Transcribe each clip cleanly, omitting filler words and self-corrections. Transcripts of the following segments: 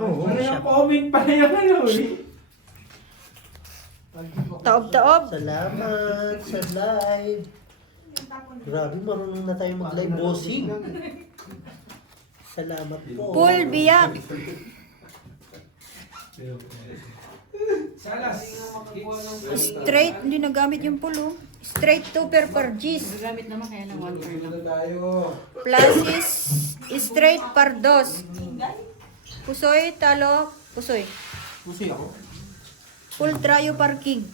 Oo. Ano yung comment pa yan ano eh? Taob-taob. Salamat sa live. Grabe, marunong na tayo mag-live, bossing. Salamat po. Pool biyak. Salas. Straight, hindi nagamit yung pool, oh. Straight to per G's. Gamit naman kaya ng 1 per Dito tayo. Pluses, straight par dos. Pusoy, talo, pusoy. Pusi ako. Full trayo parking.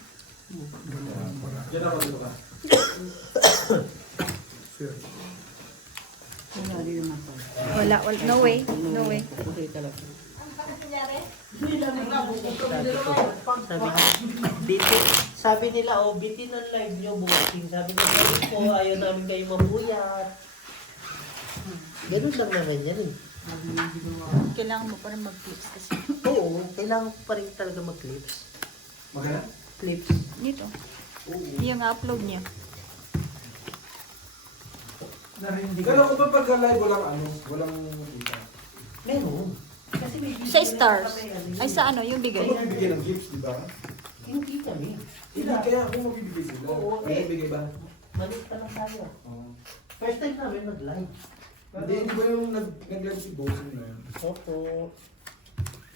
Diyan ako dito ka. Wala din naman to. Wala, no way, no way. Puti talaga. Sabi nila, oh, bitin ang live nyo, bossing. Sabi nila, "Sorry po, ayaw namin kayo mabuyat." Ganun lang naman yan eh. Kailangan mo pa rin mag-clips kasi. Oo, kailangan ko pa rin talaga mag-clips. Magana? Clips. Dito. Yung upload niya. Pero kung ba pagka-live walang kita? Meron. Kasi may Sa stars. Ay sa ano, yung bigay. Ano magbibigay ng gifts, di ba? Hindi kami. Hindi, kaya kung magbibigay sila. Oo, May bigay ba? Maliit pa lang tayo. Oo. First time namin mag-live. Hindi ba yung nag-live si Bossing na yun? Opo.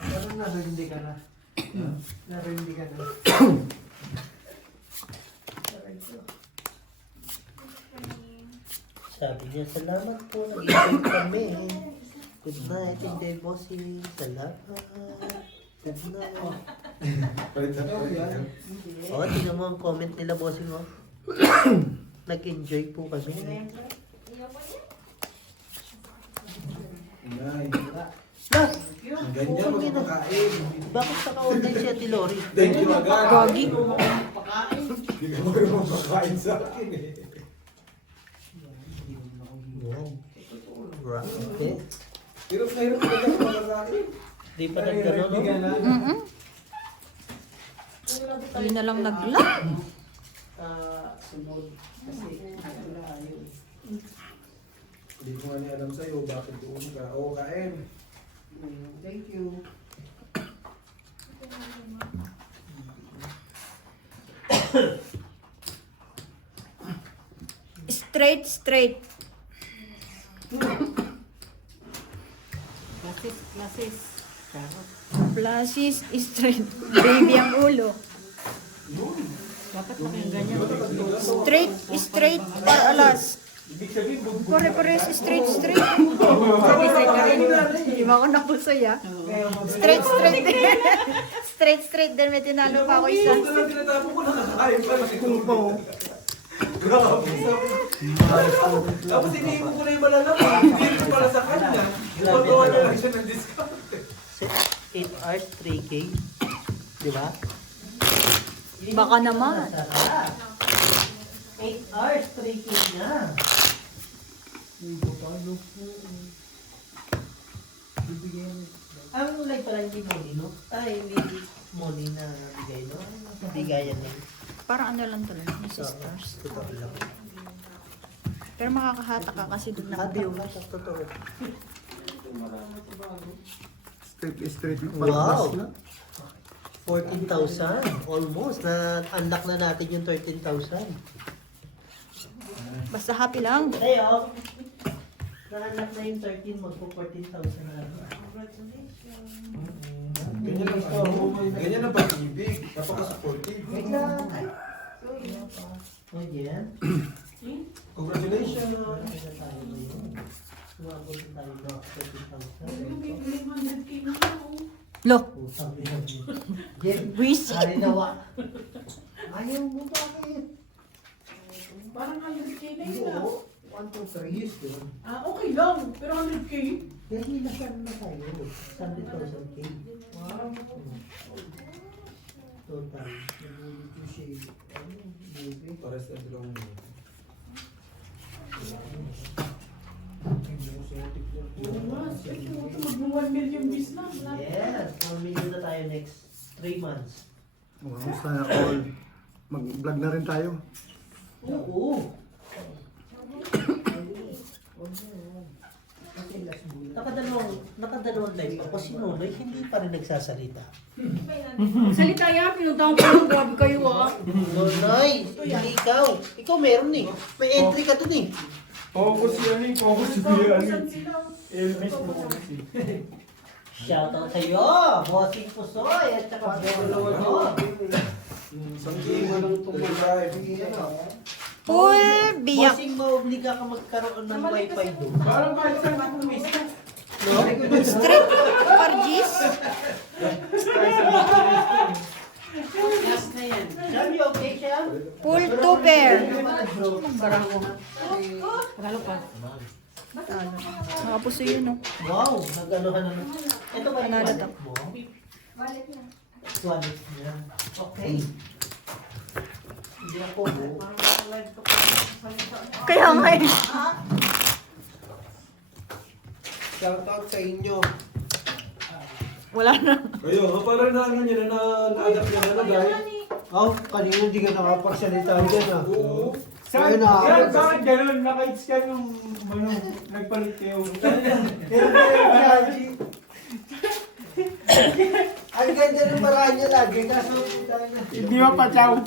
Pero narindi ka na. Narindi ka na. Sabi niya, salamat po, nag-enjoy kami. Good night, enjoy bossing. Salamat. Good night. Palit na po yan. Oh, tingnan mo ang comment nila, bossing, oh. Nag-enjoy po kami. Inay. Lah! Ang ganyan magpapakain. Bakit naka-online si Ate Lori? Thank you agad. Gagi. Hindi ka magpapakain sa akin eh. Wow. Grabe. Hirap na hirap ka magpapakain. Di pa nagkano, no? Mm-mm. Yun na lang nag-lock. Sunod. Kasi wala yun. Hindi ko nga alam sa'yo, bakit doon ka? Oo, kain. Thank you. Straight, straight. Classes. Charot. Pluses, straight. Baby ang ulo. Dapat naman yung ganyan. Straight, straight par alas. Pare-pares, straight, straight. Hindi mo ako napusoy, ah. Straight, straight. Straight, straight. Then may tinalo pa ako isa. Ito lang tinatapo ko, nakakain pa kasi kung po. Grabe. Tapos iniipon ko na yung malalaman. Hindi ko pala sa kanya. Pagawa na lang siya ng discount. 8 hours, 3K. Di ba? Baka naman. 8 hours, 3K na. Ang like pala hindi money, no? Ay, hindi money na bigay, no? Bigayan na yun. Parang ano lang talaga, may sisters. Totoo lang. Pero makakahata ka kasi doon Sabi yung nakatapos. totoo. Straight Wow! 14,000. Almost. Na-unlock na natin yung 13,000. Basta happy lang. Ay, oh. Na-unlock na yung 13, magpo-14,000 na. Ganyan lang ano. Ganyan ang pag-ibig. Napaka-supportive. Wait lang. Oh, yeah. Congratulations. Umabot na tayo na 13,000. Lo, Utang niya. Jeff, wish. hari nawa. Ayaw mo bakit? Parang 100k na yun ah. Oo. 1, 2, 3 years yun. Ah, okay lang. Pero 100k? Dahil nilasan na tayo. 100,000K. Wow. Total. Nabulit ko siya. Ano? Baby. Pares na sila mo. Oo nga. Mag 1 million views na. Yes. 1 million na tayo next 3 months. Sana all. Mag-vlog na rin tayo. Oo. Kasi last bulan nakadalawang live ako. Si Nonoy, hindi pa rin nagsasalita. Salita yan, pinuntahan ko lang. Grabe kayo ah. Nonoy, hindi ikaw. Ikaw meron eh. May entry ka dun eh. Focus yan eh. Focus yan eh. Elvis mo. Shoutout sa'yo, Bossing Pusoy, at saka Bolo. Sangkiwa ng tungkol. Full biyak. Bossing, maobliga ka magkaroon ng wifi doon. Parang kahit saan ako miss. Street Pargis. Sabi, okay siya? Full 2 pair. Pagalo pa. Nakapuso yun, no? Wow, nag-ano ka na. Ito ba yung Panalo wallet to. mo? Wallet niya. Okay. Hindi ako. Kaya nga eh. Shoutout sa inyo. Wala na. Ayun, parang namin yun na-adapt niya na dahil. Oh, kanina hindi ka nakapagsalita dyan ah. Oo. Ayun na. Bakit ganun? Naka-hits ka nung nagpalit kayo. Ang ganda ng paraan niya lagi, kaso Hindi mo pa chow.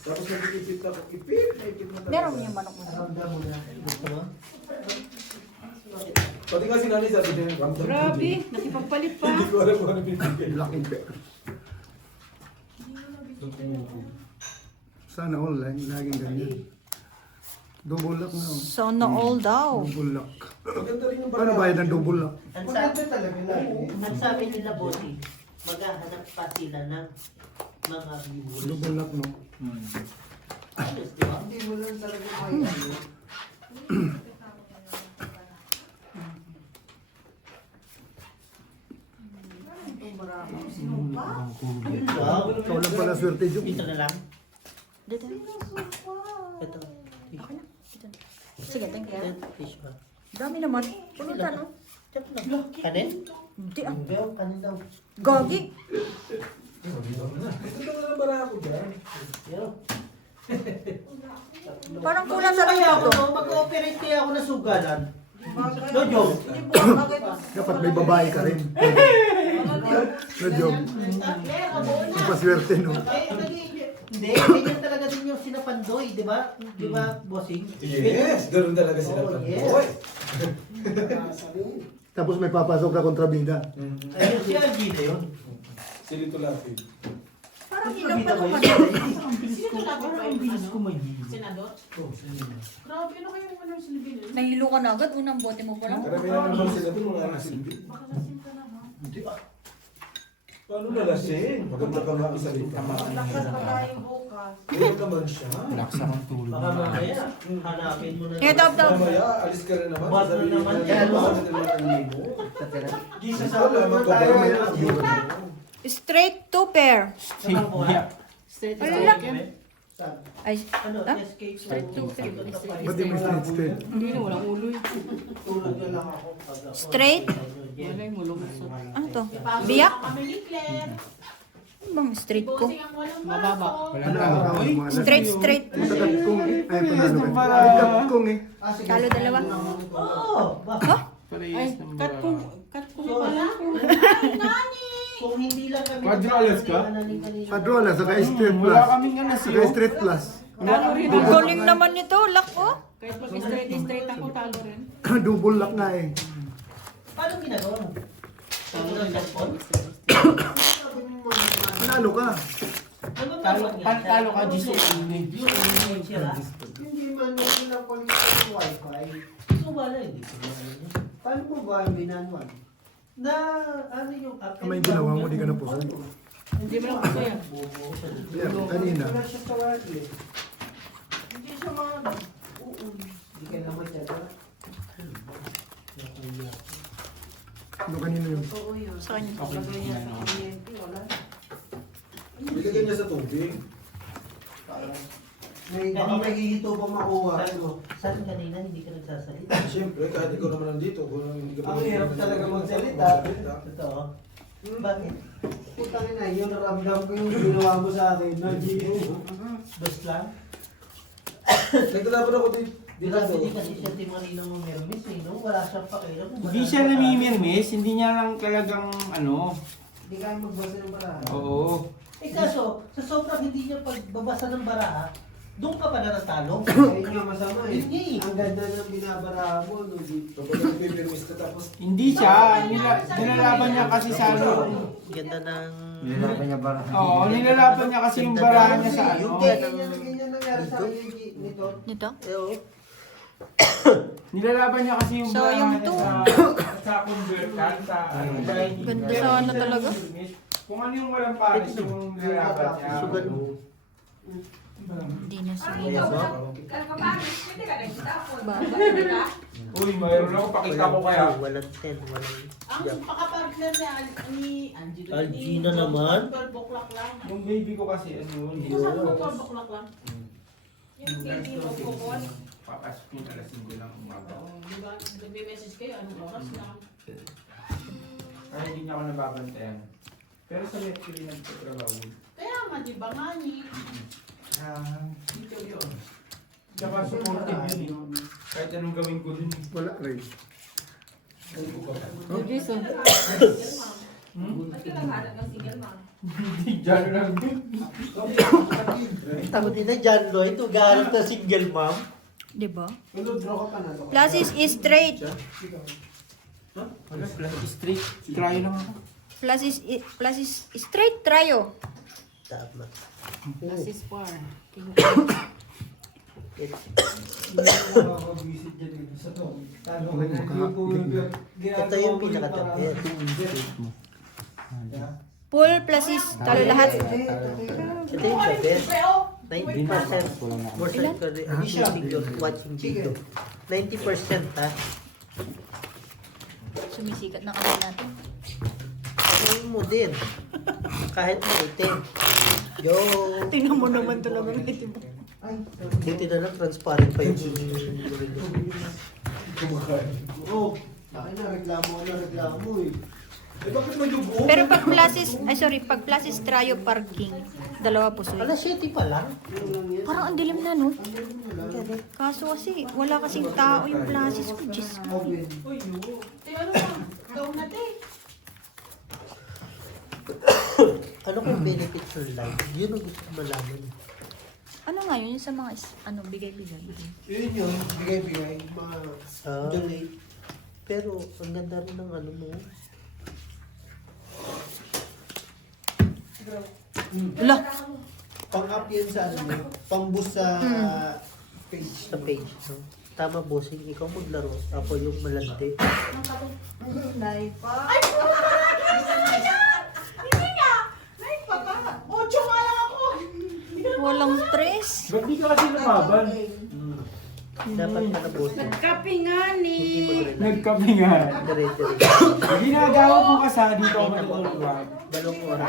Tapos nag-ipit ako. Ipit na talaga. Meron mo yung manok mo. ramdam mo na. Gusto mo? Pati nga si Nani sabi niya, ramdam ko Grabe, din. nakipagpalit pa. Hindi ko alam kung ano pinigil. Laking pera. Sana online, laging ganyan. Double lock na. Oh. Sana all daw. Double lock. Maganda rin yung Paano bayad ng double lock? Ang Maganda talaga lagi. ang sabi nila, Bossing, maghahanap pa sila ng mga viewers. Double lock, no? Ayos, di ba? Hindi mo lang talaga kaya. Wow. Ikaw lang pala swerte, Jok. Dito na lang. Dito. Ito. Sige, thank you. Fish ba? Dami naman. Punita, no? Check lang. Kanin? Hindi ah. Hindi, kanin daw. Gagi. Ito na lang bara ako dyan. Yo. Parang kulang sa Kaya ako, lang no? Mag-ooperate kaya ako na sugalan. No joke. Dapat may babae ka rin. No joke. Ang paswerte, no? Hindi, ganyan talaga din yung sinapandoy, di ba? Di ba, Bossing? Yes, ganoon talaga sila. Oh, yes. Boy. Tapos may papasok na kontrabida. Ayun, si Algida yun. Silito Lafi. Parang Kontrabida ba naman. yun? Parang ang bilis ko may Senador? Grabe, ano kayo yung ano silbi nila? Nahilo ka na agad. Unang bote mo pa lang. Karamihan naman sila doon mga nasilbi. Baka nasin ka na ha? Hindi ah. Paano nalasing? Maganda ka nga isalita. Lakas pa tayo bukas. Meron naman siya. Baka mamaya, hanapin mo na. Here, top, top. Mamaya, alis ka rin naman. Bata Sasabihin naman ka yan, na, no? bakit naman ang libo? Jesus, Wala, naman tayo. magbabayad. Straight 2 pair. Straight Ano to lang? second. Ay, Ano, ah? SK Straight to three. Ba't di mo straight straight? Hindi na, walang ulo eh. Tulog na lang ako. Straight? Wala yung mulong. Ano to? Biyak? Kami ni Claire. Ano bang straight ko? Bossing ang walang Mababa. braso. Straight, straight. Matakat kong eh. Ay, panalo ka. Matakat kong eh. Talo dalawa. Oo, bakit? Ay, cut ko pala. Kung hindi lang kami Quadralas ka? Padrola, saka straight plus. Saka straight plus. Talo rin Ang ako. galing naman nito. Lock ko. Kahit pag straight ako, talo rin. Double lock nga eh. Paano ginagawa mo? Talo rin ako. Panalo ka. Talo ka, Jisoo. Yung sira. Hindi man mo silang connect ng wifi. So, wala, hindi ko alam yun. Paano mo ba ang binanuan? Na, ano yung app? May ginawa mo, di ka na puso. Hindi mo lang gusto yan. Yan, kanina. Wala siya sa wireless. Hindi siya mga... Oo. Hindi ka naman siya. Ano kanina yun? Sa kanya. Bigyan niya sa tubig. Baka may hihito pa makuha. Saan kanina hindi ka nagsasalita? Siyempre, kahit ikaw naman nandito, kung hindi ka Ang hirap talaga magsalita. Totoo. Bakit? Putang ina, yun ramdam ko yung ginawa mo sa akin. Nag-GO. Best lang? Nagkalaban ako Grabe din kasi siya Team Manila mo Hermes eh, no? Wala siyang pakialam. Hindi siya namimirmis, hindi niya lang talagang ano. Hindi kaya magbasa ng barahan. Oo. Eh kaso, sa sobrang hindi niya pagbabasa ng baraha, doon ka pa na natalo. Ayun nga masama eh. Yun nga eh. Ang ganda ng binabarahan mo, no? Dito. Kapag nagpipirmis ka tapos Hindi siya, nilalaban niya kasi sa ano. Ganda ng... Oo, nilalaban niya kasi yung barahan niya sa ano. ganyan nangyari sa akin nito. Nito? Eh, oh. Nilalaban niya kasi yung So, barahan yung niya two. sa convertan, sa ano. Ganda sa ano talaga? Kung ano yung walang pares yung nilalaban niya. Sugal. Hindi na siya. Ayan mo. Uy, mayroon ako, pakita ko kaya. Walang 10, walang... Ang pakapartner ni Angelo. Algina naman. 12 o'clock lang. Yung baby ko kasi, ano, hindi Saan mo ko. 12 o'clock lang? Yung hindi mo kukon. Papasok yung alas 5 ng umaga. Diba? Nagme-message kayo, anong oras lang? Kaya hindi niya ako nababantayan. Pero sa Mercury nagtatrabaho. Kaya nga, di ba nga ni? Dito yun. Tsaka supportive yun eh. Kahit anong gawin ko dun eh. Wala rin. Jason. Hindi dyan lang yun. Takot nila John Lloyd, ugalit na single mom. Di ba? Pero draw ka pa na. Plus is straight. Wala, plus straight. Try lang ako. Plus is straight trio. Tama. This is far. Nakakabwisit dyan dito sa to. Ito yung pinaka-tapet. Full plus is talo lahat. Ito yung the best. 90% more circular using your watching video. 90% ha. Sumisikat na kami natin. Gawin mo din. Kahit maitim. Yo! Tingnan mo naman talaga ng itim. Dito na lang, transparent pa yung... Oo. Akin na, reklamo eh. Eh bakit madugo? Pero pag plus is, pag plus is trio parking, dalawa pusoy. Alas 7 pa lang. Parang ang dilim na, no? Kaso kasi, wala kasing tao yung plasis ko. Diyos ko. Te, ano ba? Gawin na, te. Ano kung benefit for life? Yun ang gusto ko malaman. Ano nga yun yung sa mga, bigay-bigay? Yun yun, bigay-bigay. Mga donate. Pero ang ganda rin ng ano mo. Wala. Pang-up yan sa ano, pang-boost sa page. Sa page. No? Tama, bossing. Ikaw maglaro. Ako yung malandi. Hindi nga! May pata! 8 nga lang ako! Walang stress. Ba't di ka kasi lumaban? Dapat ka na bossing. Nagkape nga ni. Hindi mag-relax. Nagkape nga. Dire-dire. Ginagawa ko kasi dito ako matutulog. Balong oras.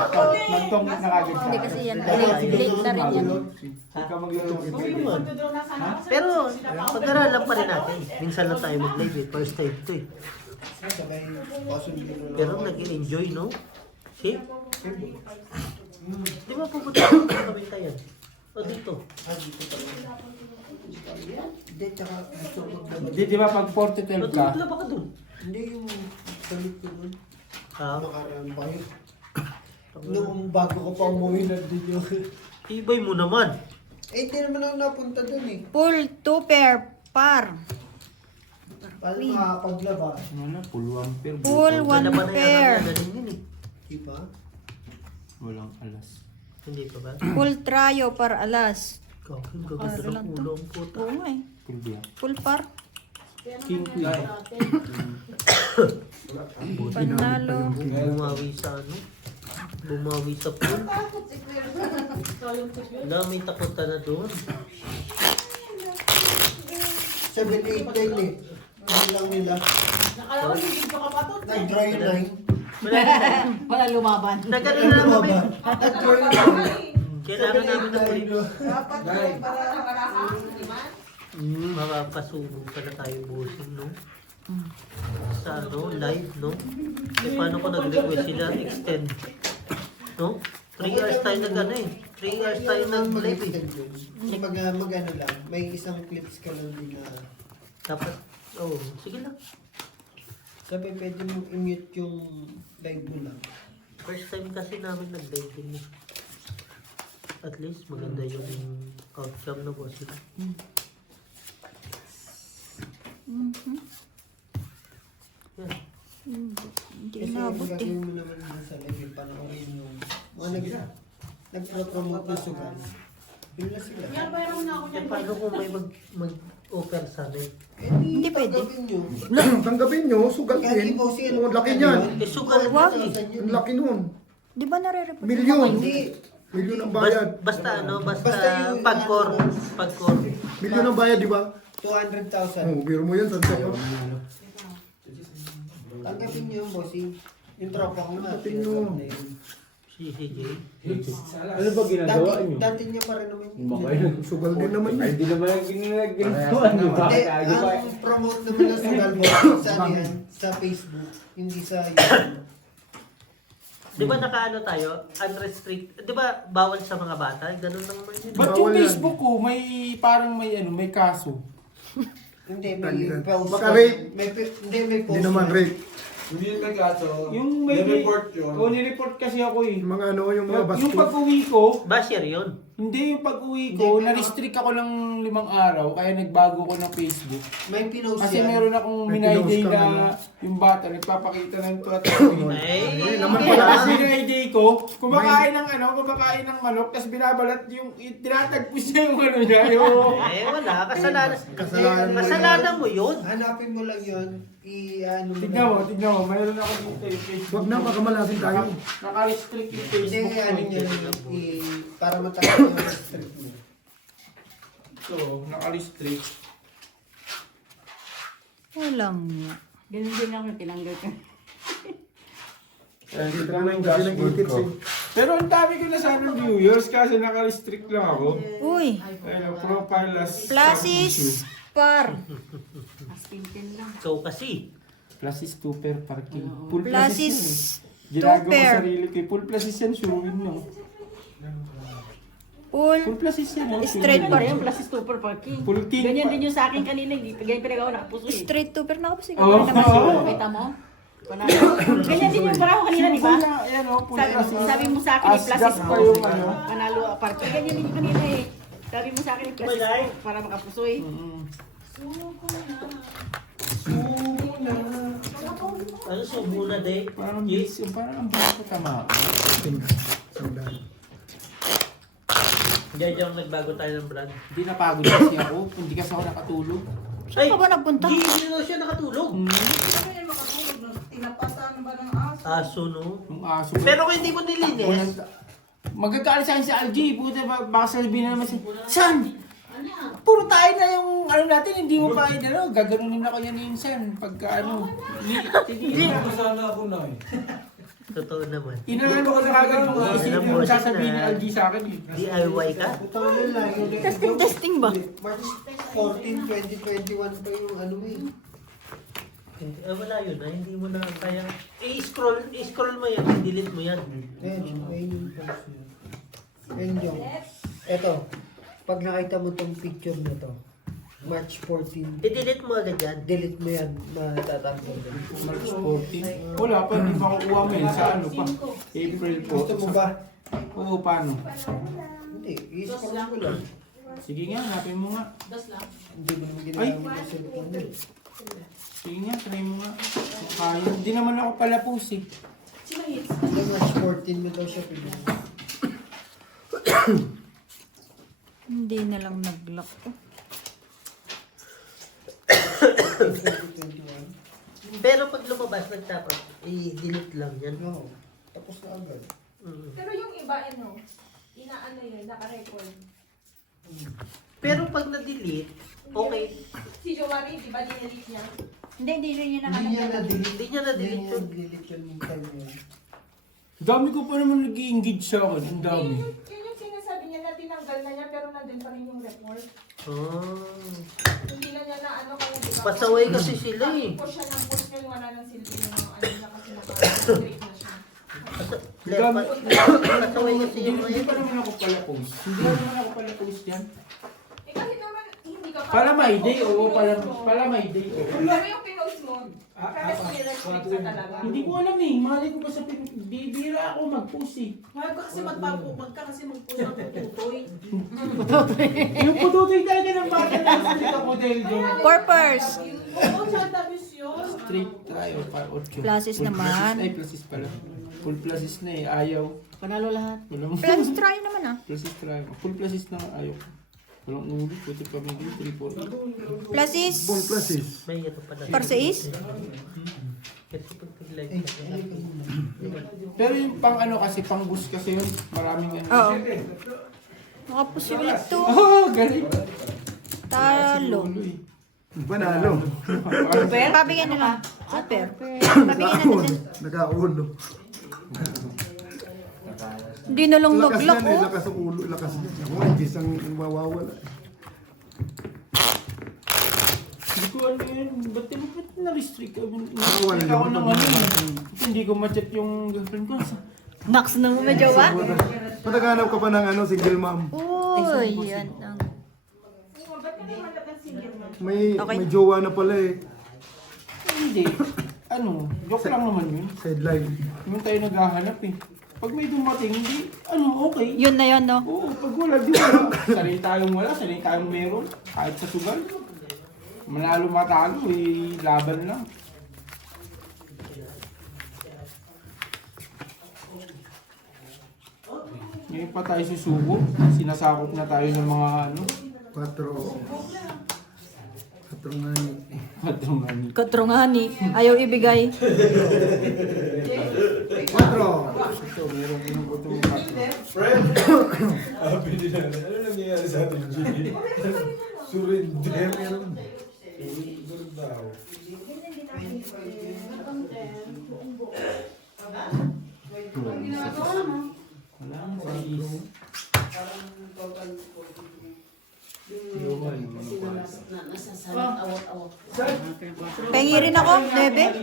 Magtongit na kagad ka. Hindi kasi yan, late na rin yan. Ikaw maglaro. Oo naman. Magdodraw na sana ako. Pero pag-aralan pa rin natin. Minsan lang tayo mag-live eh. First time to eh. Sabay, possible na Pero nag-enjoy, no? See? Di ba pupunta ka sa Kabantayan? O dito? Hindi, tsaka gusto ko Di ba pag 40-12 ka? Wala ba ka dun? Hindi yung salit ko nun. Ha? Nakaraan pa yun. Noong bago ko pa umuwi na din yun. Ibay mo naman. Eh, hindi naman ako napunta dun eh. Full 2 pair par. Paano makakapaglaba? Wala, full ampere. Full 1 pair. Galing yun eh. Di ba? Walang alas. Hindi pa ba? Full trio par alas. Gagawin, gagawin lang ng to. ulo ang puta. Oo nga eh. Full biya. Full par. King queen. Panalo. Bumawi sa ano? Bumawi sa pool. Wala, may takutan na doon. 7-8 din eh. Ano lang nila. Nakala ko yung video ka pa to. Nag-dry line. Wala lumaban. Nagkaroon na naman kami. Nag-dry line. Kailangan namin ng Dapat clip. lang para Makapasubog pala tayo bossing, no? Sa ano, live, no? E paano ko nag-request sila extend? No? 3 hours tayo nag-ano eh. 3 hours tayo nag-live eh. Mag-ano lang, may isang clips ka lang din na... Dapat, sige lang. Sabi, pwede mong i-mute yung live mo lang. First time kasi namin nag-live din eh. At least maganda yung outcome na boss. Yeah. Hindi Kasi inabot eh. gagawin mo naman yun sa live, yung panoorin yung... Mga nag-promote ng sugal. Yun na sila. Yan, bayram na ako Eh niyan. paano kung may mag-offer sa amin? Hindi pwede. Tanggapin nyo. Tanggapin nyo, sugal Kahit din. ibaw siya, Ang laki niyan. Eh sugal Wag. kasi. Ang laki nun. Di ba nare-report? Milyon. Hindi. Milyon ang bayad. Basta Basta yung pag-core. Pag-core. Milyon ang bayad, di ba? 200,000. Oh, biro mo yan, sunset. Tanggapin nyo yung bossing. Yung tropa ko nga. Tanggapin nyo. Si CJ. Ano ba ginagawa niyo? Dati niya pa rin naman yun. Baka yun. Sugal din naman Ay, yun. di naman yung ginagawa niyo. Hindi, Bakit ba? ang promote naman ng sugal mo sa ano yan, sa Facebook, hindi sa YouTube. Di ba nakaano tayo? Unrestricted. Di ba bawal sa mga bata? Ganun lang naman yun. Ba't yung Bawal yan. Facebook ko, may parang may kaso? Hindi, may Tanginan. post. Baka rape. Hindi, may post. Hindi naman na. rape. Hindi yung nagkaso. Yung may report yun. nireport kasi ako eh. Yung mga ano, yung mga Yung basto. pag-uwi ko, Basher yun. hindi yung pag-uwi ko, Hindi, na-restrict ako ng 5 araw, kaya nagbago ko ng Facebook. May pinost Kasi yan. meron akong May minayday pinost ka na na. yung bata, nagpapakita ng tuwat. Eh, naman Kaya pala kasi kasi. minayday ko, kumakain ng manok, tapos binabalat yung, tinatagpos niya yung ano niya, yung... Eh, wala. Kasalanan. Kasalanan mo yun. Kasalanan mo yun. Hanapin mo lang yun. I-ano mo. Tignan mo, mayroon ako dito yung Facebook. Huwag na, baka malasin tayo. Naka-restrict yung Hindi, Facebook ko. ano niya lang. Para matagal yung restrict mo. So, naka-restrict. Walang nga. Ganun din ako tinanggal ko. Ayan, tignan mo Tignan yung mo kasi dashboard nag-itip ko. Pero ang dami ko na sana viewers kasi naka-restrict lang ako. Uy, Ayun, profile as Plasis par. Askintin lang. So, kasi. Plasis 2 per parking. Full Plasis yun eh. 2 Ginagawa ko per. sarili ko. Full plasis yan, showing no. Full Full plasis yan, no? straight Para par. yung plus super parking. Full king. Ganyan din yung sa akin kanina. Ganyan pinagawa na puso eh. Straight to per na ako kasi Oo. Kita mo? Panalo. Ganyan din yung para ko kanina, di ba? Ayan o, full Sabi, plasis. sabi mo sa akin, As plus gas pa yung ano. Panalo parking. Ganyan din yung kanina eh. Sabi mo sa akin, plus para makapuso eh. Ano, subo na din. Parang ang bilis ko tama. Sandali. Diyan nagbago tayo ng brand. Hindi napagod kasi ako. Hindi kasi ako nakatulog. Saan ka ba nagpunta? Hindi na siya nakatulog. Tinapasan ba ng aso? Aso, no? Yung aso. Pero kung hindi mo nilinis, Magagalit sa akin si Algie. Puta, baka sabihin na naman siya, San! Puro tayo na yung ano natin, hindi mo pa ano, gaganunin ako yan minsan. Pagka ano, hindi. Sana ako na eh. totoo naman. Inaano ko na kagad yung isip Alam mo, yung sasabihin ni na- Algie sa akin eh. DIY ka? Puta na lang. Testing ba? March 14, 2021 pa yung ano eh. Wala yun na, hindi mo na kaya. I-scroll mo yan, i-delete mo yan. Ayun yung post niya. Ayun yung. Eto, pag nakita mo tong picture na to, March 14, I-delete mo agad yan. delete mo yan, matatanggal yan. March 14. Wala pa, hindi pa kukuha mo yun sa ano pa. April po. Gusto mo ba? Oo, paano? Hindi, i-scroll ko lang. Sige nga, hanapin mo nga. Hindi mo naman Ay! ginagawa mo sa cellphone mo. Sige nga, try mo nga. Kaya, hindi naman ako pala pusi. Hindi, March 14 mo daw siya pinag. Hindi na lang nag-lock ko. 2021. Pero pag lumabas, nagtapos, i-delete lang yan. No, tapos na agad. Pero yung iba, ano, inaano yun, naka-record. Pero pag na-delete, okay. Si Jomari, di ba, dinelete niya? Hindi rin yun Hindi niya na-delete. Hindi niya na-delete Hindi niya yun. na-delete yun yung time na yun. Dami ko pa naman nag-i-engage sa akin. Ang dami. Yun yung sinasabi niya na tinanggal na niya, pero nandun pa rin yung record. Oh. Hindi na niya na ano, kaya di ba? Pasaway kasi sila eh. Push siya ng push ngayon, wala nang silbi yung ano niya kasi naka-straight na siya. Nakaway kasi yung Hindi pa naman ako pala post. Hindi naman ako pala post yan. Kasi naman, hindi ka Para may day, oo. Para may day, oo. Ano yung pinost mo? Kasi nire-restrict ka talaga. Hindi ko alam eh. Malay ko ba sa bibira ako mag-post eh. Huwag ka kasi magka-kasi magpuso ng tutoy. Yung pututoy talaga ng bata na street ako dahil dyan. Purpose. Oo, siya tapos yun. Straight tayo, para 8. Pluses naman. Ay, pluses pala. Full pluses na eh. Ayaw. Panalo lahat. Walang Plus try naman ah. pluses try. Full pluses na ayaw. Walang nulit. Puti pa may 3, 4. Pluses. Ball pluses. May ito pala. Par 6. Kasi pag nag-live Pero yung pang ano kasi, pang boost kasi yun. Maraming ano. Oo. Nakapusulit to. Oh, galing. Talo. Panalo. Super. Pabigyan nila. Super. Pabigyan na Nakaon. din. Nakaulo. Hindi na lang Lakas mag-lock yan eh. oh. Lakas ang ulo. Lakas niya. Ako nga, Jess ang mawawala. Hindi ko ano yun. Ba't na-restrict ka? Wala Hindi ako naman. ng ano eh. Hindi ko ma-chat yung girlfriend ko. Nax na mo medyo ba? Pataganap ka pa ng ano, single mom. Uy, yan ang... Ba't ka naman natin single man? May Okay. may jowa na pala eh. Hindi. Ano, joke lang naman yun. Sideline. Naman tayo naghahanap eh. Pag may dumating, hindi, ano, okay. Yun na yun, no? Oo, pag wala, di wala. Sanay tayong wala, sanay tayong meron. Kahit sa sugal. Manalo matalo, eh, laban lang. Ngayon pa tayo susubo. Sinasakop na tayo ng mga ano. 4 nga ni. Katrungan. Katrungani. Ayaw ibigay. 4. Ito, meron inubuto mo katro. Sabi nila, ano nangyayari sa atin, Jimmy? Surrender. Surrender daw. Wala mo sa is. Pengi rin ako, 9.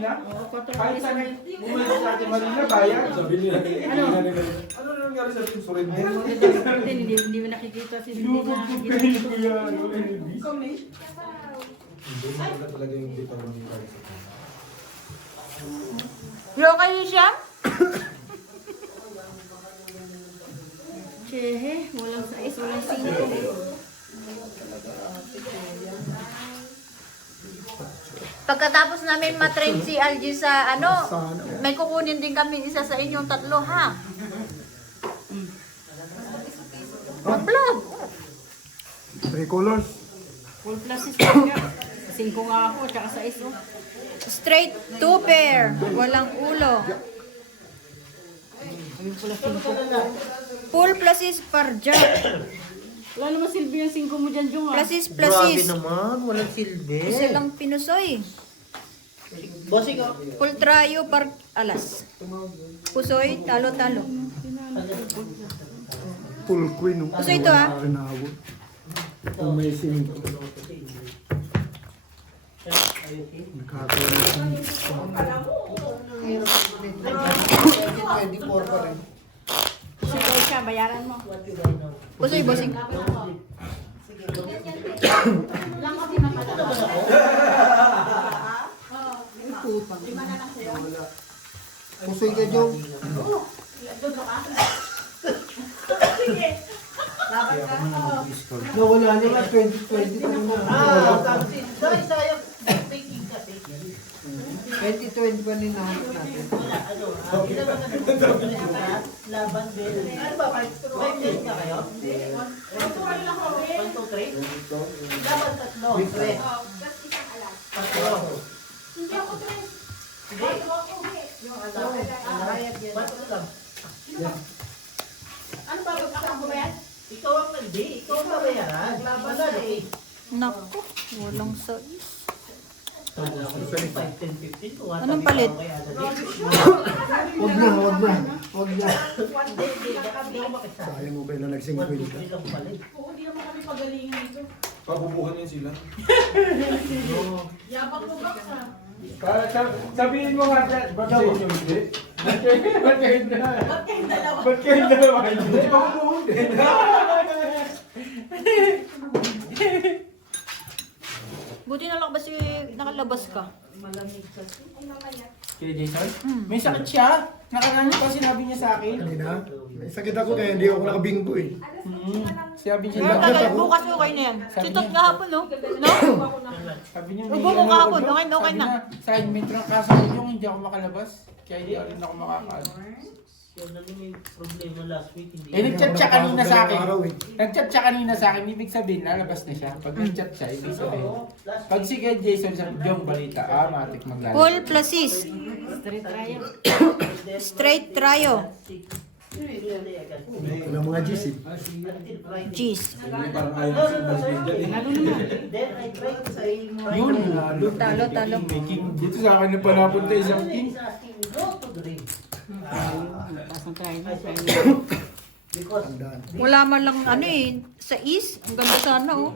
Kahit saan bumalik sa atin Manila, bayad. Sabi nila, ano nangyari sa atin, surrender? Hindi mo nakikita si hindi Lugod ko pili ko yan. Hindi na talaga yung bitaw ng card. Yo kayo siya? Chehe, walang sais, walang 5. Pagkatapos namin matrain si Algie sa ano, may kukunin din kami isa sa inyong tatlo, ha? Mag-vlog. 3 colors. Full plus is talaga. 5 nga ako, tsaka 6 oh. Straight 2 pair. Walang ulo. Full pluses par jack. Wala naman silbi yung 5 mo dyan, Jung ah. Pluses, Grabe pluses. naman, walang silbi. Isa lang pinusoy. Bossing ko. Full trayo par alas. Pusoy, talo-talo. Full queen. Gusto ito, ah? Pinawag. Kung may 5. Nakakaroon. 24 pa rin. Sigay siya, bayaran mo. Pusoy, bossing. Pusoy ka, Jong. Nawala niya nga 2020 pa rin na. 2020 pa rin nahanap natin. Laban din. Ano ba? 5 days na kayo? 1, 2, 3? Laban 3. Tatlo. Hindi ako 3. Hindi. Yung bayad yan. Ano ba? Magkakang bayad? Ikaw ang hindi. Ikaw ang babayaran. Laban na eh. Naku, walang sais. 5, 10, 15. Anong palit? Huwag na, huwag na. Huwag na. Sayang mo ba na nag-50? Oo, hindi naman kami pagalingan ito. Pabubuhan yan sila. Yabang mo ba sa? Sabihin mo nga dyan, ba't sa inyo hindi? Ba't kayong dalawa? Hindi pa kumuhon din. Buti na lang kasi nakalabas ka. Kaya Jason? May sakit siya. Nakaraan pa sinabi niya sa akin. Kanina, may sakit ako kaya hindi ako nakabinggo eh. Sabi niya Pero na. tagal, bukas okay na yan. Sitot kahapon, no? No? Sabi niya Ubo mo kahapon, okay na, okay na. Sa akin, may trangkaso yung hindi ako makalabas. Kaya hindi rin ako makakaano. Siya na yung problema last week. Hindi. Eh, nag-chat siya kanina sa akin. Araw eh. Nag-chat siya kanina sa akin, ibig sabihin, lalabas na siya. Pag nag-chat siya, ibig sabihin. Pag si Ken Jason sa yung balita, matik maglalabas. Full plasis. Street trial. Straight tryo. Wala mga G's eh. Cheese. Parang ayaw kasi balik dyan eh. Then I tried to say more. Yun, Talo, talo. may king. Dito sa akin na panapunta isang king. He's asking me not to drink. Pasang trial. Because Tandaan. Wala man lang ano eh. Sa is, ang ganda sana oh.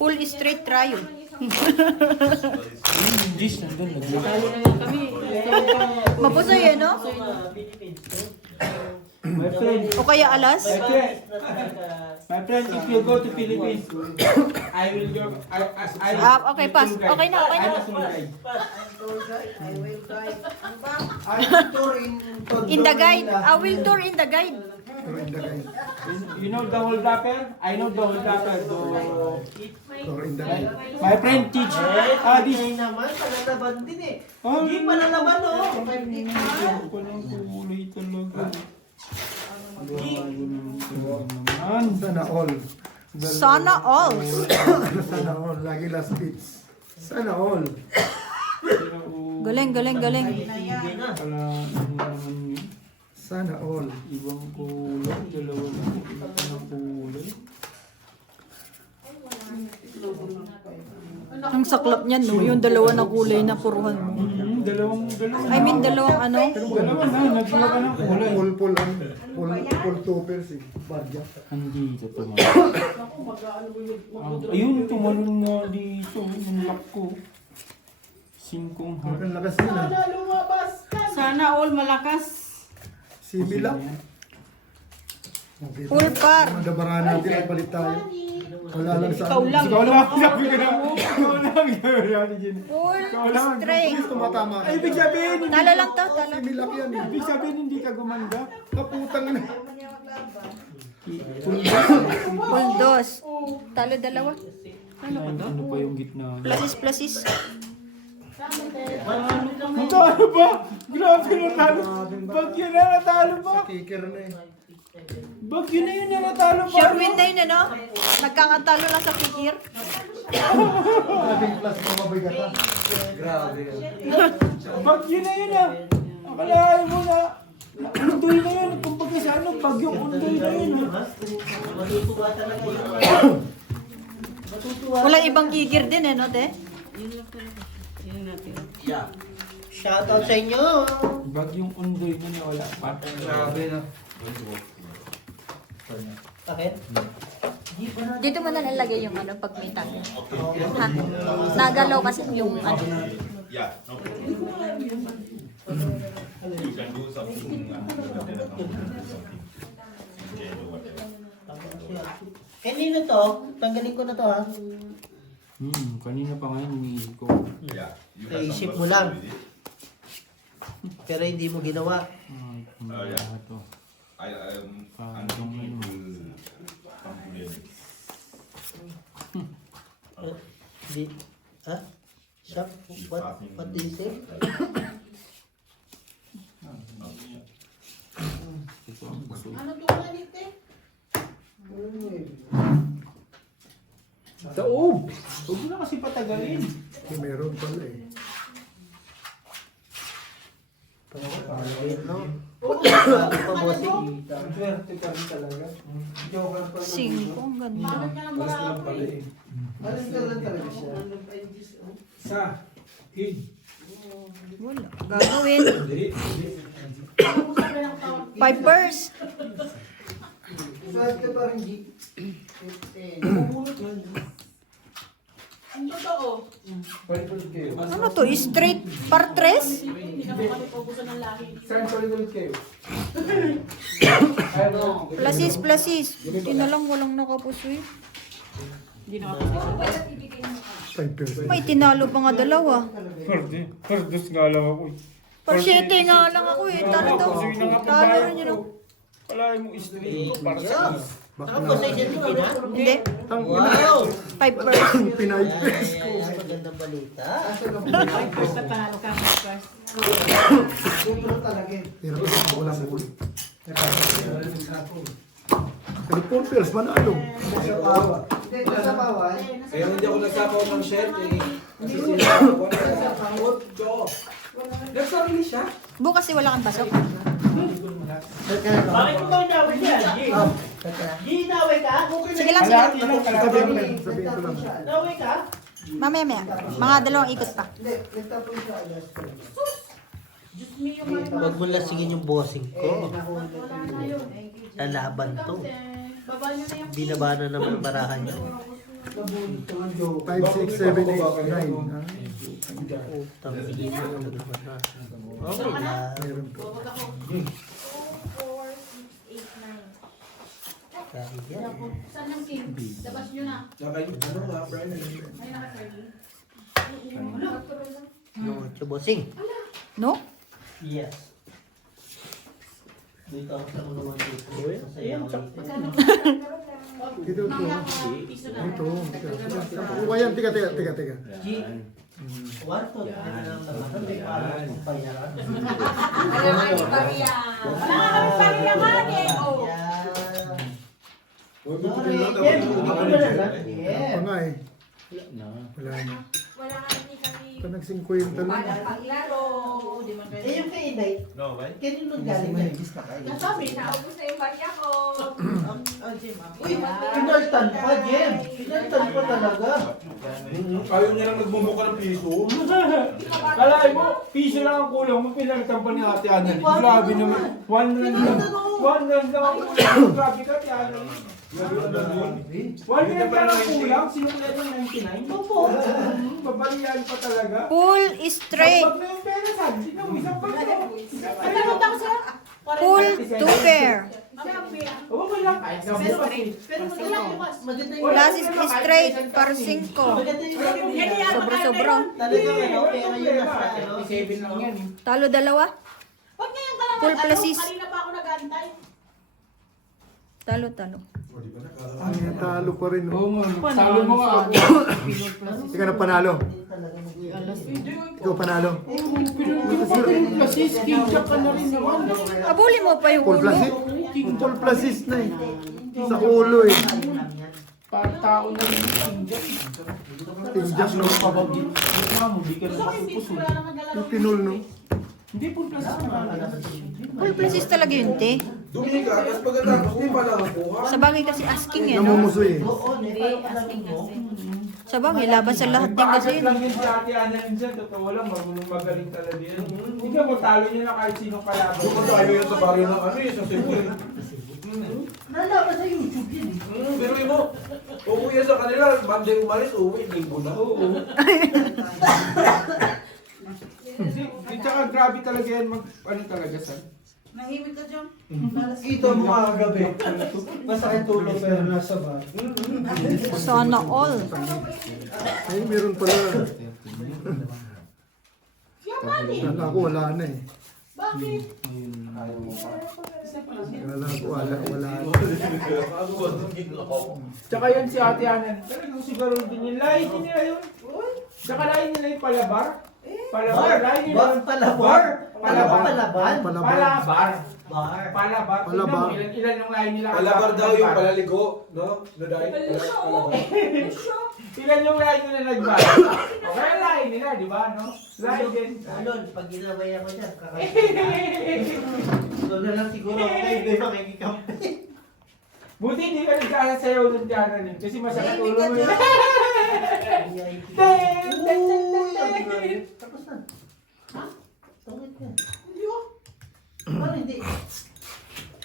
Full straight tryo. Yung dish nandun, nag-vlog. Talo na lang kami. Mapusay eh, no? Philippines. My friend, O kaya alas? my friend, if you go to Philippines, I will go. Okay, pass. Okay na, okay na. I'm a small guy. I will try. I'll tour in In the guide. I will tour in the guide. Pero in the guide. You know the whole dapper? I know the whole dapper. So, Or in the guide. my friend teach. This. Hindi naman, palalaban din eh. Oh, Hindi palalaban oh. Walang kulay talaga. Naman. Sana all. Sana all. Sana all. Lagi last hits. Sana all. Galing, galing, galing. Pala, ano naman yun? Sana all. Ibang kulay. Dalawa na po. Iba na kulay. Ang saklap niyan, no? Yung dalawa na kulay na puruhan mo. Dalawang. I mean, dalawang ano? Dalawa na. Nagsuwa ka ng kulay. Full ang full toppers eh. Badya. Andito pa nga. Ayun, tumalong nga dito. Yung lock ko. 5 heart. Ang lakas yun ah. Sana all malakas. Si Mila. Full par. Mga dabaraan natin ay palit tayo. Wala lang sa Ikaw lang. Ikaw lang. Sabi ko na. Ikaw lang. Full lang. straight. Please tumatama. Ay, ibig sabihin. Talo lang to, talo. Si Mila yan eh. Ibig sabihin hindi ka gumanda. Kaputang na. Full dos. Talo dalawa. Ano pa yung gitna? Plasis, plasis. Natalo ba? Grabe natalo. Bagyo na natalo ba? Kicker na eh. Bagyo na yun na natalo ba? Sure win na yun, ano? Nagkakatalo lang sa pikir. Labing plus mga mabigata. Bagyo na yun ah. Akalain mo na. Undoy na yun. Kung pagka sa ano, bagyong undoy na yun. Matutuwa talaga yun. Walang ibang kikir din, eh, no, te? Yun natin. Shoutout sa inyo. Bagyong undoy na niya wala pa. Grabe na. Bakit? Dito mo na nalagay yung ano, pag may tanggal. Ha? Nagalaw kasi yung ano. Yeah, no problem. You can do something whatever. Change or whatever. Kanino to? Tanggalin ko na to ha. Kanina pa ngayon iniisip ko. Yeah, you have Naisip some mo lang. work with it. Pero hindi mo ginawa. yeah. Ito. I'm thinking it will come to the Di, ha? Shop? What do you say? Ito ang gusto. Taob! Huwag mo na kasi patagalin. Meron pala eh. Wait, no? Bago pa bossing. Swerte ka rin talaga. Joker pa. 5, ang ganda. Pares ko lang pala eh. Alis ka lang talaga siya. Sa. Kid. Wala. Gagawin. Hindi. 5 pers. Swerte pa rin, G. Ang totoo. 500 kayo. Ano to? Straight par tres? Hindi naman kami paubusan ng lahi. Saan 500 kayo? Plasis. Buti na lang walang nakapusoy. Hindi naman kasi. 5%. May tinalo pa nga dalawa. First nga lang ako. Par 7 nga lang ako eh. Talo daw. Talo rin yun ako. Wala mo straight ko para sa Naka-position din na? Hindi. Wow! 5%. Pinay-press ko. Ay, magandang balita. Ay, first na panalo ka. First. Super talaga. Hirap ako lang ulit. Pero 4 manalo. Sa pawa. Hindi, sa pawa. Kaya hindi ako nagsapaw ng shirt eh. Kasi sila ako nagsapaw. Nagsarili siya. Bukas kasi wala kang pasok. Bakit mo ba inaway yan? Gi, inaway ka? Sige lang, sige lang. Sabihin ko lang. Inaway ka? Mamaya. Mga dalawang ikot pa. Hindi, nagtapon siya alas 3. Huwag mo lasingin yung bossing Eh, ko. nakuha na. Lalaban to. Baba niyo na yung Binabanan naman ang barahan niya. 5, 6, 7, 8, 9. Utang ina naman na. Okay na. Meron po. Kahit yan. Saan yung king? Labas nyo na. Ano nga, Brian? Ay, naka-30. No, bossing. No? Yes. Dito ako sa naman dito. Sasayaw dito. Dito to. Piso na. Dito. Kuha yan. Tiga. G. Kwarto. Payaran. Wala nga yung pariya. Wala nga yung pariya nga eh. Oh. Pa nga eh. Wala na. Wala nga hindi kami. Ito nag-50 lang. paglaro. Di man Eh, yung kay Inday, No, right? kanino galing yan? Nasabi, naubos na yung pariya ko. Uy, pinaltan pa, Jem. Pinaltan pa talaga. Ayaw niya lang nagmumuka ng piso. Kalay mo, piso lang ang kulang mo, pinalitan pa ni Ate Ana. Grabe naman. 1 rand lang. 1 rand lang ang kulang. Grabe ka, Ate Ana. 1 rand lang ang kulang. Sinukulat ng 99. Opo. Babalian pa talaga. Full straight. Pag may pera sabi, tignan mo, isang pag Ano yung tao sila? Full 2 pair. Oo, okay lang. Pero maganda maganda yung... Plasis straight par 5. Maganda yung... Sobra-sobra. Talagang ano, pera yung nasa ano. 7 lang yan eh. Talo dalawa. Huwag ngayong ka naman. Full plasis. Kanina pa ako nag-antay. Talo. Ang talo pa rin. Oo Oh. nga, talo mo nga ako. Ikaw na panalo. Ikaw panalo. Abuli mo pa yung Full ulo. plasis. Full plasis na eh. Sa ulo eh. Tao na rin Tingjak no. Yung pinul no. Hindi po plus Full plasis talaga yun, te. Dumi ka, tapos pagkatapos di pa nakakuha. Sa bagay kasi asking eh, no? Namumusoy eh. Oo, asking mo. Sa bagay, laban sa lahat din kasi Paagat yun. lang yun si Ate Ana minsan, totoo lang, marunong magaling talaga yan. Hindi mo talo niya na kahit sinong kalaban. Yung tayo yan sa baryo ng ano eh, sa Cebu. Nalaban sa YouTube yan eh. Pero yun mo, uuwi yan sa kanila, Monday umalis, uuwi, linggo na. Oo. Tsaka grabe talaga yan, ano talaga sa. Nahimik ka dyan. Ito ang mga gabi. Masakit tulog pero nasa ba? Sana all. Ay, meron pala. Kala ko wala na eh. Bakit? Kala ko wala na. Tsaka yan si Ate Ana, talagang siguro din yung lahi nila yun. Tsaka lahi nila yung palabar. Palabar, lahi nila yung Palabar? Palabar. Palaban? Palabar. Bar. Palabar. Tingnan mo, ilan yung lahi nila. Palabar daw yung palaligo, no? No, dahil palabar. Ilan yung lahi nila nagbar? Okay, lahi nila, di ba, no? Lahi din. Alon, pag ginabay ako dyan, kakain. Doon na lang siguro ako kayo, di ba, makikikampi. Buti hindi ka nagsasayaw doon dyan, kasi masakit ulo mo yun. Tapos na. Ha? Tungit yan. Hindi ko. Parang hindi.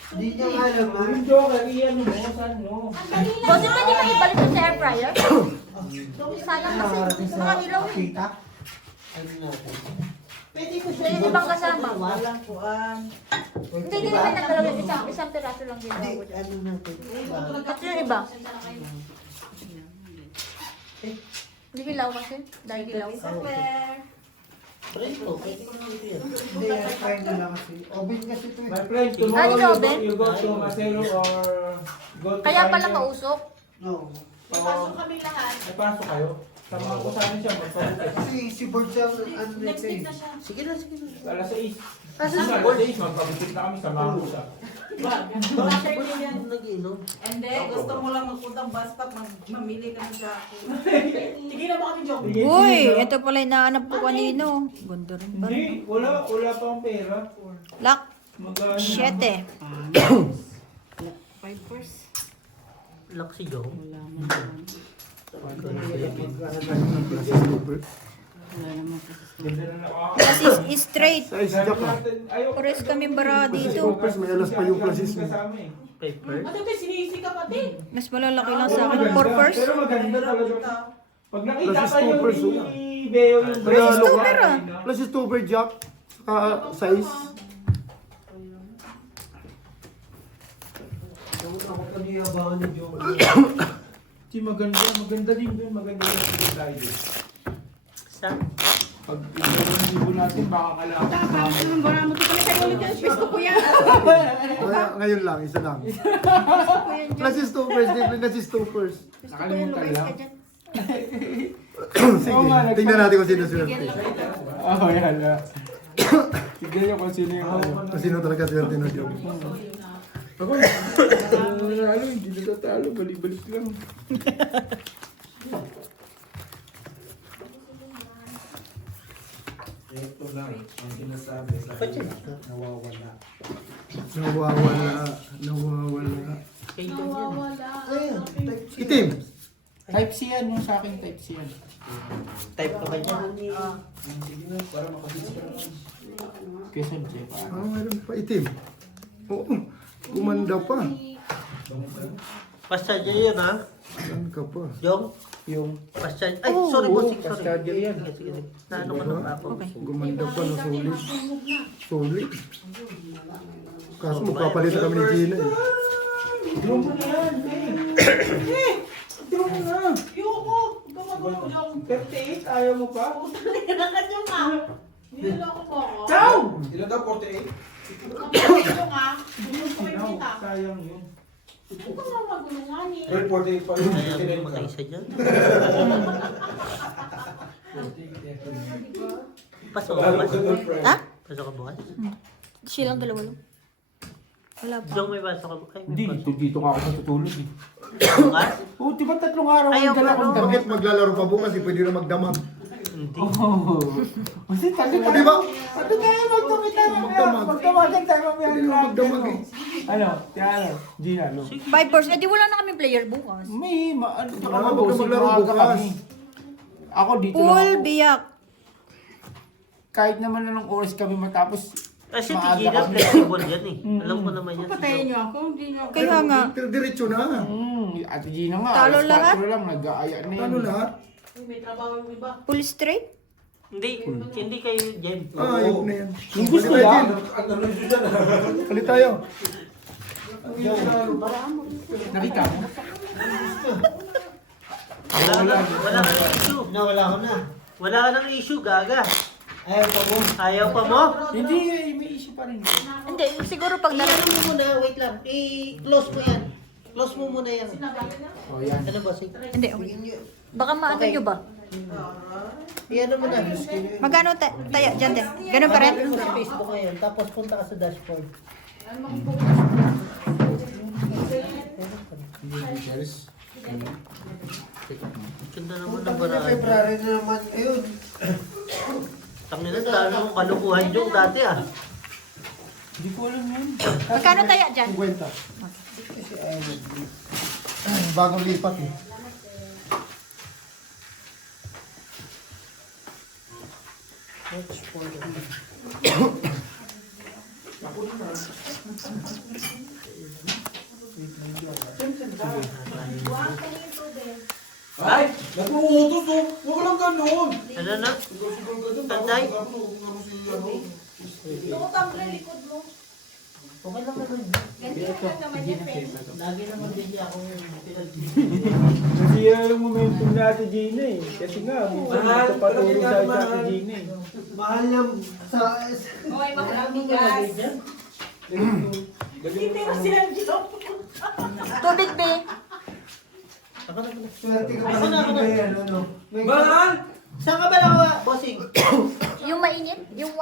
Hindi niya alam ha. Yung joker, iyan mo, saan mo? Boss, di ba di ba ibalik sa air fryer? Sayang kasi. Mga ilaw eh. Kita? Ano natin? Pwede ko siya. Yung ibang kasama. Walang kuan. Hindi naman nagdalaw yung isang piraso lang ginawa Hindi, ko dyan. ano natin? At yung iba? Hindi hilaw kasi. Dahil hilaw. Try ko. Pwede ko naman yan. Hindi, try na lang kasi. Oven kasi ito My eh. friend, Ano tomorrow na, Ben? you go to Macero or go to Kaya pala Pioneer. mausok. No. Pasok kami lahat. Ay, pasok kayo. Tama ko sana siya, magpapit. Kasi si Bird siya, ano na Next ito week eh. na siya. Sige na, sige na. Alas 6. Kasi Alas 6, magpapit na kami sa mga sa. Nag-inom. Hindi, gusto mo lang magpuntang bus stop, mamili ka ng jacket. Sige na ba kami, Jok? Uy, ito pala yung naanap ko kanino. Ganda rin ba? Hindi, wala pang pera. Lock. Magkano? 7. 5 first. Lock si Jong. Ganda na ako. Plus is straight. Size jack ah. Pares kami bara dito. Supers, may alas pa yung plasis mo. Paper. Ano ba, sinisi ka pati? Mas malalaki lang sa akin. 4 first. Pero maganda talaga. Pag nakita Plus is kayo supers, ni Beo yung Kaya is ano ka? super, ah. Plus is super jack. Saka size. Ako pa niyabangan ni Joe. Si maganda din yun, maganda yung tayo din. Saan? Pag inawan sibo natin, baka kailangan. Tapos naman bara mo ito pala kayo ulit yan. Gusto ko yan. Ngayon lang, isa lang. Plus is supers, different na si supers. Nakalimutan lang. Sige, Oo nga, tingnan natin kung sino swerte. Oh, yan na. Tignan niyo kung sino yung ano. Kung sino talaga swerte na Jong. Ako, hindi natatalo, balik-balik lang. Ito lang ang sinasabi sa Ba't yun? nawawala. Nawawala. Kay Jong yan. Ayun, Itim. Type C yan, yung sa akin type C yan. Type ka ba dyan? Sige na, para makabisi ka naman. Quezon Jeff. Ah, meron pa itim. Oo, gumanda pa. Pasadya yun ha? Saan ka pa? Jong? Yung Pasadya. Ay, sorry boss. Sorry. Pasadya yan. Sige, sige. Naano ko na ako. Okay. Gumanda pa na sulit. Sulit. Kaso magpapalitan kami ni Gina eh. draw mo na yan, draw mo na. Yuko! Gumagulong, Jok. 38, ayaw mo pa? Kailangan nyo nga. Niloloko mo ako. Ciao! Ilan daw? 48? Kapag nyo nga, gusto ko yung kita. Sayang yun. Ito nga magulungan eh. Well, 48 pa yun. Kaya mo mag-isa dyan. Pasok ka bukas? Ha? Pasok ka bukas? Silang dalawa lang. Wala pa. Jong may pasok ka bukas? Ay, may Hindi, pasok. dito ka ako natutulog eh. Bukas? Oo, di ba 3 araw Ayaw ang dala pa, kong no? damit? Bakit maglalaro pa bukas eh? Pwede na magdamag. Hindi. Oo. Kasi tayo O di ba? Ano tayo magdamit tayo mamaya? Magdamag. Magdamagan tayo mamaya. Pwede na magdamag eh. Ano? Tiano? Gina, no? 5 first. Eh di wala na kami player bukas. May, ano ka Wala, mag huwag ka maglaro bukas. Ako dito Full lang ako. biyak. Kahit naman anong oras kami matapos. Kasi Maaga tigil kami. flexible yan eh. Alam ko naman yan. Patayin nyo ako, hindi nyo ako. Kaya nga. Pero diretso na. Ate Gina nga, Talo alas lahat? 4 lang, nag-aaya na yun. Ano lahat? May trabaho yung iba. Full straight. Hindi kayo Jen. Ah, ayoko na yan. Yung gusto Palit tayo, lang. Jen. Ang ano yun dyan? Palit tayo. Nakita mo? Wala ka ng issue. Nawala ko na. Wala ka ng issue, gaga. Ayaw pa mo. Ayaw pa mo? Hindi, may issue pa rin. Hindi, siguro pag Ano mo muna, wait lang. I-close mo yan. Close mo muna yan. Oh, yan. Ano ba? Sige. Hindi, okay. Baka maano nyo ba? I-ano mo na. Magkano tayo dyan din? Ganun pa rin? Sa Facebook ngayon. Tapos punta ka sa dashboard. Ganda naman ng Pag na barangay. February na naman. Ayun. Tangin na talo mong kalukuhan yung dati ah. Hindi ko alam yun. Magkano tayo dyan? 50. Kasi ayaw mo. Bagong lipat eh. Watch for the Ay! Nag-uutos oh! Huwag lang ganun! Ano na? Siguro ganun. Tanday? Tapos ano si ano? Ito ko tumbler likod mo. Okay lang naman. Ganito lang naman yan, friend. Lagi naman din niya ako Kasi yan yung momentum ni Ate Gina eh. Kasi nga, minsan Mahal, ito patulong sa mahal. Ate Gina eh. Mahal na sa... Okay, makarami gas. Hindi mo silang joke. Tubig, be. Swerte ka pa ng bigay, ano. Mahal! Saan ka ba nakawa, bossing? Yung mainit? Yung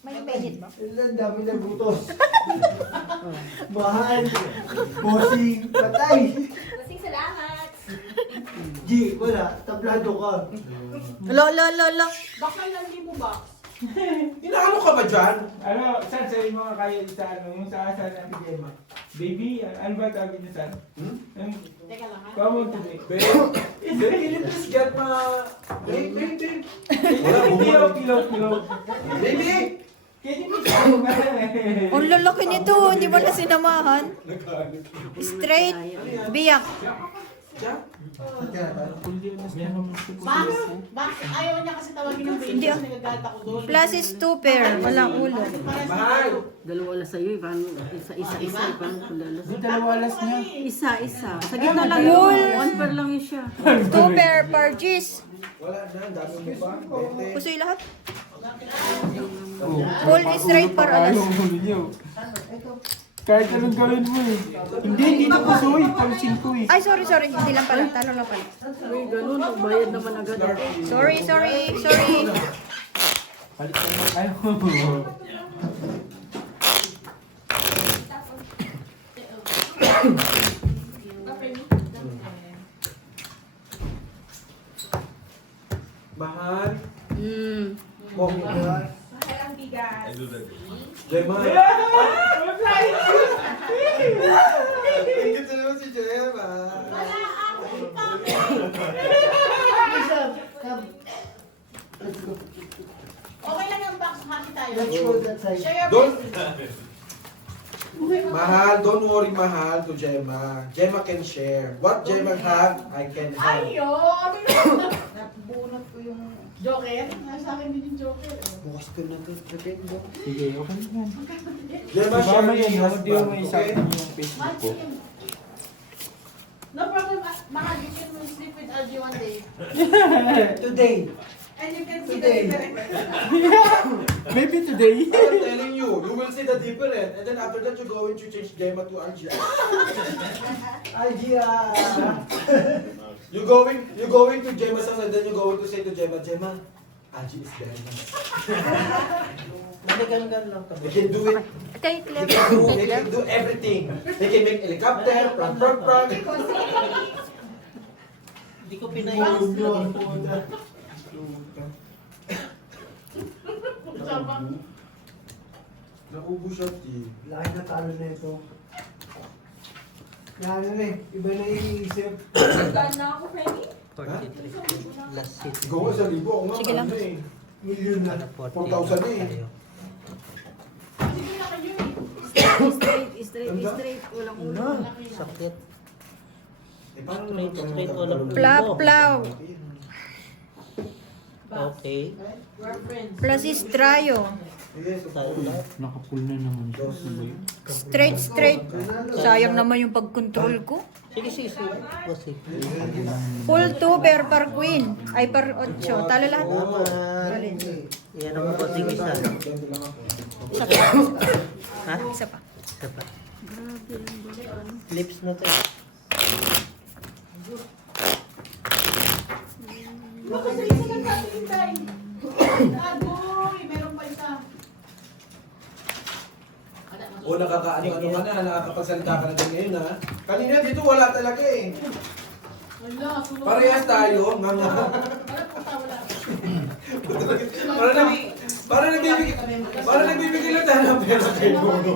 may mainit ba? Ang dami na butos. Mahal. Bossing. Patay. Masing salamat. G, wala. Tablado ka. Lo. Bakal lang din mo ba? Inaano ka ba dyan? Ano, San, sa'yo mga kaya sa ano, yung sa asa na Ate Gemma. Baby, ano ba tawag niyo, San? Teka lang ha. Come on to me. Babe, can you please get my... Babe. Kilaw. Baby! Can you please Ang lalaki nito, hindi mo na sinamahan. Straight, biyak. Max, ayaw niya kasi tawagin ng baby. Hindi, Kasi nagagalit ako doon. Plus is 2 pair, walang ulo. Mahal! Dalawa alas sa'yo, parang isa, parang kulalas. Di dalawa alas niya. Isa. Sa gitna lang Cool. yun. One pair lang yun siya. 2 pair per G's. Wala na, ang dami mo ba? Bete. Pusoy lahat. Full straight per alas. Ayaw ulo niyo. Kahit anong gawin mo eh. Hindi na pusoy. Pansin ko eh. Ay, sorry. Hindi lang pala. Talo lang pala. Uy, ganun. Bayad naman agad. Sorry. Palit ka na. Ayaw. Mahal! Hmm. Oh, Mahal ang bigas. Gemma! Wala Ingit na naman si Gemma! ako. Okay lang yung box. Happy tayo. Let's go that side. Share your Don't- business. Mahal, don't worry mahal to Gemma. Gemma can share. What Gemma have, I can have. Ayun! Nabunot ko yung joker. Nasa akin din yung joker. Bukas ko na ito. Depende. Sige, okay na yan. Gemma Diba share may me ano, has di mo bag, may okay? isang yung Facebook ko. No problem. Mahal, you can sleep with LG one day. Today. And you can see Today. the difference. Maybe today. I'm telling you, you will see the difference. And then after that, you're going to change Gemma to RG. You're going to Gemma's house and then you're going to say to Gemma, Gemma, RG is very nice. Naligan-gan lang kami. They can do it. Kay They Clem. can do everything. They can make helicopter, prank. Hindi ko pinayos yun. Naubo siya, T. Laki na talo na ito. Ano na eh. Iba na iisip. Saan na ako, Freddy? 43. Last seat. Ikaw nga sa libo, ako nga. Sige lang. ano eh. Million na. 4,000 na eh. Sige na kayo eh. Straight. Walang ulo. Sakit. Eh, paano Straight, walang ulo. Plaw. Okay. We're friends. Plus is trayo. Yes, of Tayo course. na. Nakapul na naman siya. Straight. Sayang naman yung pag-control ko. Sige. Bossing. Full 2 pair per queen. Ay, per 8. Talo lahat. Naman. Yan ang bossing isa. Isa pa. Ha? Isa pa. Isa pa. Clips na to. Baka sa isa lang natin tayo. Agoy, meron pa isa. O nakakaano ka na, nakakapagsalita ka na din ngayon ha. Kanina dito wala talaga eh. Wala, sunod. Parehas tayo, mga. Wala po tayo, wala. Para nagbibigay lang tayo ng pera kay Bono.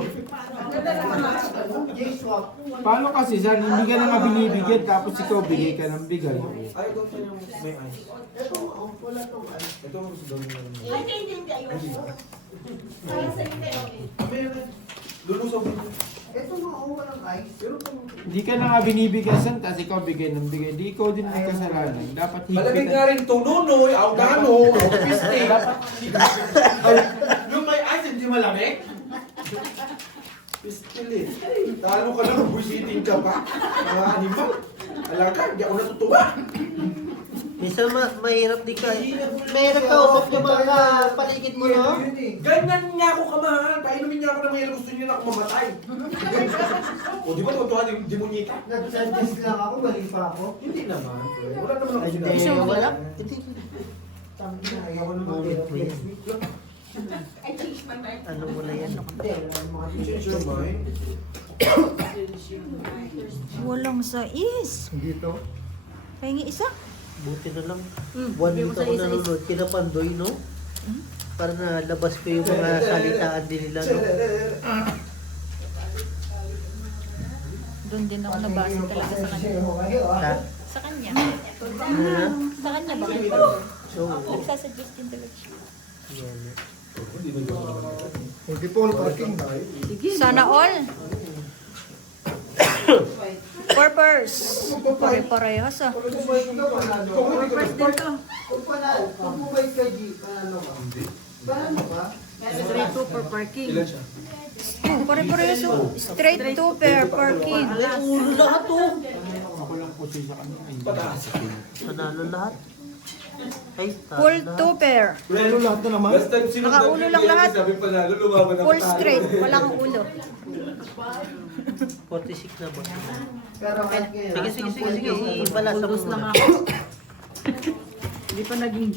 Paano kasi San, hindi ka naman binibigyan tapos ikaw bigay ka ng bigay. Ayaw ko siya yung may ice. Ito ang gusto gawin na naman. Ay, hindi, ayoko. Para sa hindi, okay. Meron. Lulusog dito. Ito walang ice. Hindi ka na nga binibigyan san, tapos ikaw bigay ng bigay. Di ikaw din may kasalanan. Dapat Malamig higpit. nga rin ito, Nunoy, Augano, Augpiste. Yung may ice, hindi malamig? Pistil eh. Talo ka lang, busiting ka pa. Mga animal. Alaga, hindi ako natutuwa. Minsan mahirap di ka. Mahirap ka usap yung mga paligid mo, no? Ganyan niya ako kamahal. Painumin niya ako ng mga gusto niya na ako mamatay. O di ba tuwa ni demonika? Nag-suggest lang ako, mali pa ako. Hindi naman. Wala naman ako Hindi, sinabi. wala. Tangina, ayaw ko naman Moment, kaya please. next week lang. Ano mo na yan? Hindi, wala mga Change your mind. Walang sais. Dito. Pahingi isa. Buti na lang. 1 week ako nanonood. Kina Pandoy, no? Para nalabas ko yung mga salitaan din nila, no? Doon din ako nabasa talaga sa kanya. Ha? Sa kanya. Ano na? Sa kanya ba? So, Nagsasuggest din talaga siya. yan. Multiple parking. Sana all. Purpose. Pare-parehas ah. Kung bumait ka, G, paano ka? Paano ka? Straight to for parking. Ilan siya? Oh, pare-parehas oh. Straight to pair parking. Ulo lahat, oh! Ako lang po siya sa kanya. Ay, Pataas. Panalo lahat. Ay, Full to pair. Ano lahat na naman? Last time sinundan Nakaulo lang yung lahat. sabi panalo, lumaban ako Full tayo. straight. Walang ulo. 46 na ba? Pero kahit ngayon, Sige, sige, sige, sige. Ibalasa mo Puldos lang muna. ako. Hindi pa naging